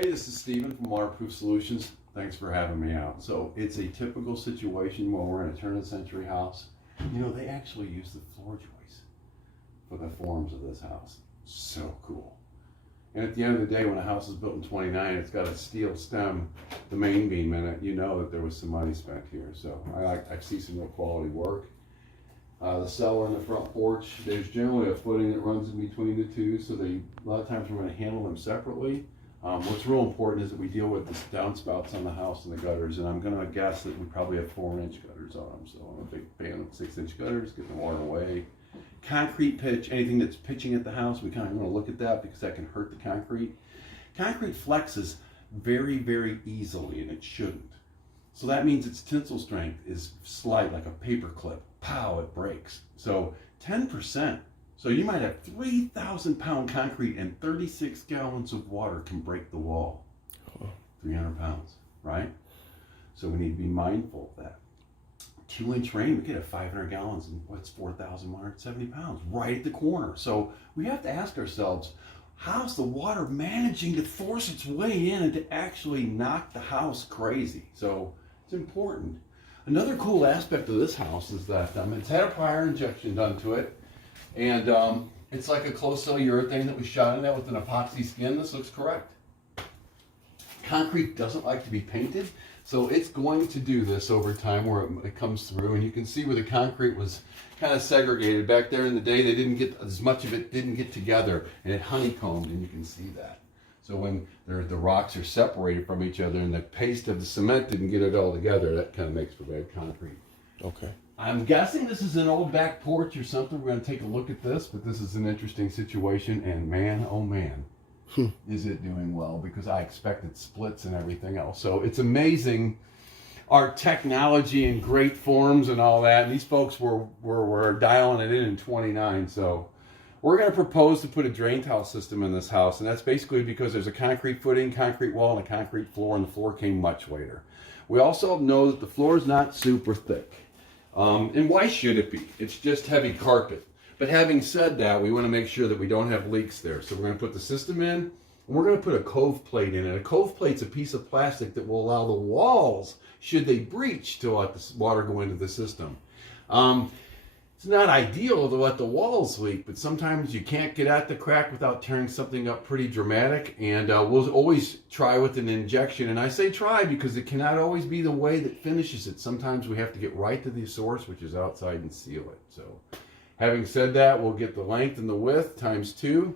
Hey, this is Steven from Waterproof Solutions. Thanks for having me out. So it's a typical situation where we're in a turn-of-the-century house. You know, they actually use the floor joists for the forms of this house. So cool. And at the end of the day, when a house is built in 29, it's got a steel stem, the main beam in it, you know that there was some money spent here. So I see some real quality work. The cellar and the front porch, there's generally a footing that runs in between the two, so a lot of times we're going to handle them separately. What's real important is that we deal with the downspouts on the house and the gutters, and I'm going to guess that we probably have 4-inch gutters on them. So I'm a big fan of 6-inch gutters, get the water away. Concrete pitch, anything that's pitching at the house, we kind of want to look at that because that can hurt the concrete. Concrete flexes very, very easily, and it shouldn't. So that means its tensile strength is slight, like a paper clip. Pow, it breaks. So 10%. So you might have 3,000-pound concrete and 36 gallons of water can break the wall. 300 pounds, right? So we need to be mindful of that. 2-inch rain, we could have 500 gallons and what's 4,170 pounds right at the corner. So we have to ask ourselves, how's the water managing to force its way in and to actually knock the house crazy? So it's important. Another cool aspect of this house is that it's had a prior injection done to it. And it's like a closed cell urethane that was shot in that with an epoxy skin. This looks correct. Concrete doesn't like to be painted, so it's going to do this over time where it comes through. And you can see where the concrete was kind of segregated. Back there in the day, they didn't get as much of it, didn't get together, and it honeycombed, and you can see that. So when the rocks are separated from each other and the paste of the cement didn't get it all together, that kind of makes for bad concrete. Okay. I'm guessing this is an old back porch or something. We're going to take a look at this, but this is an interesting situation, and man, oh man, is it doing well, because I expected splits and everything else. So it's amazing our technology in great forms and all that, and these folks were dialing it in 29. So we're going to propose to put a drain tile system in this house, and that's basically because there's a concrete footing, concrete wall, and a concrete floor, and the floor came much later. We also know that the floor is not super thick. And why should it be? It's just heavy carpet. But having said that, we want to make sure that we don't have leaks there. So we're going to put the system in, and we're going to put a cove plate in it. A cove plate's a piece of plastic that will allow the walls, should they breach, to let the water go into the system. It's not ideal to let the walls leak, but sometimes you can't get at the crack without tearing something up pretty dramatic, and we'll always try with an injection. And I say try because it cannot always be the way that finishes it. Sometimes we have to get right to the source, which is outside, and seal it. So having said that, we'll get the length and the width times 2,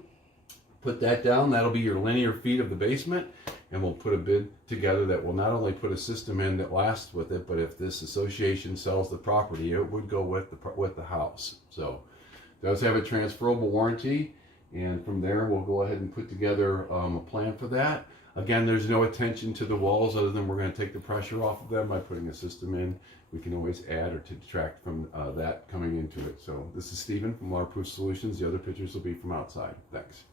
put that down. That'll be your linear feet of the basement, and we'll put a bid together that will not only put a system in that lasts with it, but if this association sells the property, it would go with the house. So it does have a transferable warranty, and from there we'll go ahead and put together a plan for that. Again, there's no attention to the walls other than we're going to take the pressure off of them by putting a system in. We can always add or to detract from that coming into it. So this is Steven from Waterproof Solutions. The other pictures will be from outside. Thanks.